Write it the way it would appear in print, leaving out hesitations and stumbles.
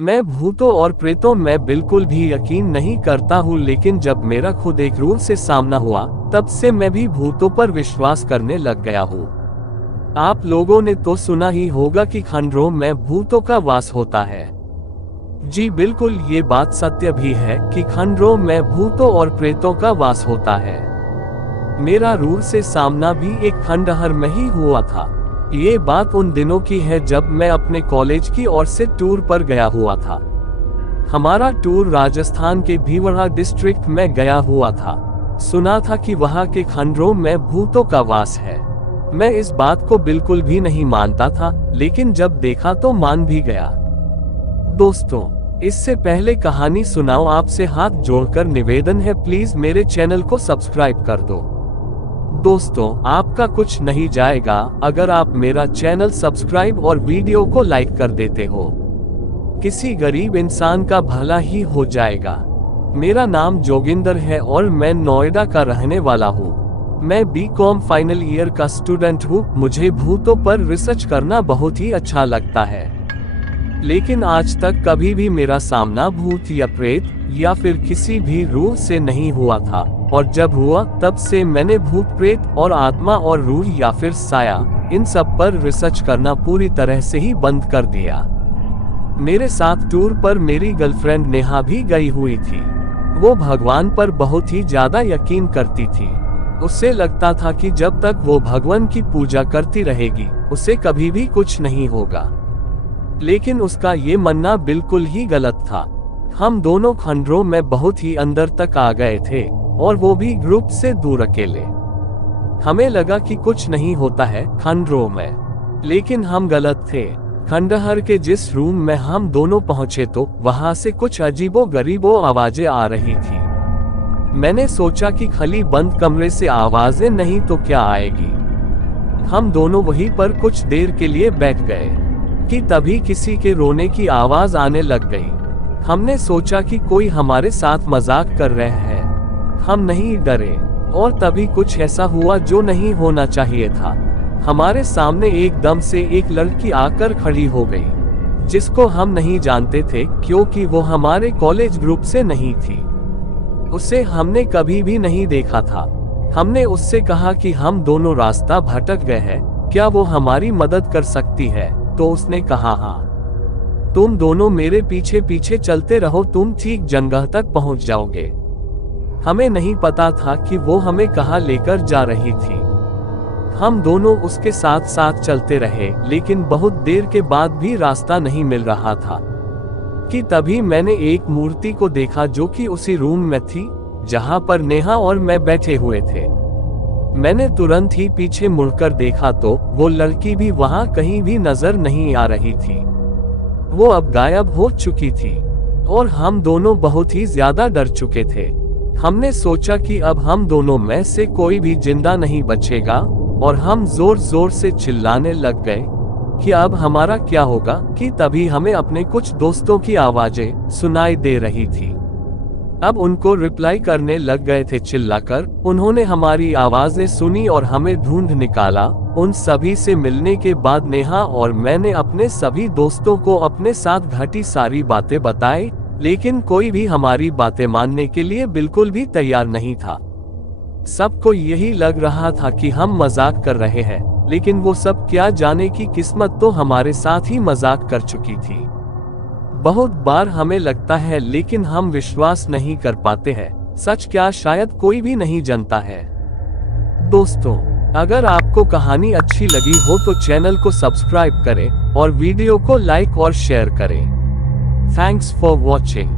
मैं भूतों और प्रेतों में बिल्कुल भी यकीन नहीं करता हूँ, लेकिन जब मेरा खुद एक रूह से सामना हुआ तब से मैं भी भूतों पर विश्वास करने लग गया हूँ। आप लोगों ने तो सुना ही होगा कि खंडरों में भूतों का वास होता है। जी बिल्कुल, ये बात सत्य भी है कि खंडरों में भूतों और प्रेतों का वास होता है। मेरा रूह से सामना भी एक खंडहर में ही हुआ था। ये बात उन दिनों की है जब मैं अपने कॉलेज की ओर से टूर पर गया हुआ था। हमारा टूर राजस्थान के भीलवाड़ा डिस्ट्रिक्ट में गया हुआ था। सुना था कि वहाँ के खंडरों में भूतों का वास है। मैं इस बात को बिल्कुल भी नहीं मानता था, लेकिन जब देखा तो मान भी गया। दोस्तों, इससे पहले कहानी सुनाओ, आपसे हाथ जोड़कर निवेदन है, प्लीज मेरे चैनल को सब्सक्राइब कर दो। दोस्तों, आपका कुछ नहीं जाएगा अगर आप मेरा चैनल सब्सक्राइब और वीडियो को लाइक कर देते हो। किसी गरीब इंसान का भला ही हो जाएगा। मेरा नाम जोगिंदर है और मैं नोएडा का रहने वाला हूँ। मैं बीकॉम फाइनल ईयर का स्टूडेंट हूँ। मुझे भूतों पर रिसर्च करना बहुत ही अच्छा लगता है, लेकिन आज तक कभी भी मेरा सामना भूत या प्रेत या फिर किसी भी रूह से नहीं हुआ था, और जब हुआ तब से मैंने भूत प्रेत और आत्मा और रूह या फिर साया, इन सब पर रिसर्च करना पूरी तरह से ही बंद कर दिया। मेरे साथ टूर पर मेरी गर्लफ्रेंड नेहा भी गई हुई थी। वो भगवान पर बहुत ही ज्यादा यकीन करती थी। उससे लगता था कि जब तक वो भगवान की पूजा करती रहेगी उसे कभी भी कुछ नहीं होगा, लेकिन उसका ये मानना बिल्कुल ही गलत था। हम दोनों खंडरों में बहुत ही अंदर तक आ गए थे, और वो भी ग्रुप से दूर अकेले। हमें लगा कि कुछ नहीं होता है खंडरों में, लेकिन हम गलत थे। खंडहर के जिस रूम में हम दोनों पहुंचे तो वहां से कुछ अजीबो गरीबो आवाजें आ रही थी। मैंने सोचा कि खाली बंद कमरे से आवाजें नहीं तो क्या आएगी। हम दोनों वहीं पर कुछ देर के लिए बैठ गए कि तभी किसी के रोने की आवाज आने लग गई। हमने सोचा कि कोई हमारे साथ मजाक कर रहे हैं। हम नहीं डरे, और तभी कुछ ऐसा हुआ जो नहीं होना चाहिए था। हमारे सामने एकदम से एक लड़की आकर खड़ी हो गई, जिसको हम नहीं जानते थे क्योंकि वो हमारे कॉलेज ग्रुप से नहीं थी। उसे हमने कभी भी नहीं देखा था। हमने उससे कहा कि हम दोनों रास्ता भटक गए हैं, क्या वो हमारी मदद कर सकती है? तो उसने कहा हाँ, तुम दोनों मेरे पीछे पीछे चलते रहो, तुम ठीक जगह तक पहुंच जाओगे। हमें नहीं पता था कि वो हमें कहाँ लेकर जा रही थी। हम दोनों उसके साथ साथ चलते रहे, लेकिन बहुत देर के बाद भी रास्ता नहीं मिल रहा था कि तभी मैंने एक मूर्ति को देखा जो कि उसी रूम में थी जहां पर नेहा और मैं बैठे हुए थे। मैंने तुरंत ही पीछे मुड़कर देखा तो वो लड़की भी वहां कहीं भी नजर नहीं आ रही थी। वो अब गायब हो चुकी थी, और हम दोनों बहुत ही ज्यादा डर चुके थे। हमने सोचा कि अब हम दोनों में से कोई भी जिंदा नहीं बचेगा, और हम जोर जोर से चिल्लाने लग गए कि अब हमारा क्या होगा, कि तभी हमें अपने कुछ दोस्तों की आवाजें सुनाई दे रही थी। अब उनको रिप्लाई करने लग गए थे चिल्लाकर। उन्होंने हमारी आवाजें सुनी और हमें ढूंढ निकाला। उन सभी से मिलने के बाद नेहा और मैंने अपने सभी दोस्तों को अपने साथ घटी सारी बातें बताई, लेकिन कोई भी हमारी बातें मानने के लिए बिल्कुल भी तैयार नहीं था। सबको यही लग रहा था कि हम मजाक कर रहे हैं, लेकिन वो सब क्या जाने की किस्मत तो हमारे साथ ही मजाक कर चुकी थी। बहुत बार हमें लगता है, लेकिन हम विश्वास नहीं कर पाते हैं। सच क्या शायद कोई भी नहीं जानता है। दोस्तों, अगर आपको कहानी अच्छी लगी हो तो चैनल को सब्सक्राइब करें और वीडियो को लाइक और शेयर करें। Thanks for watching.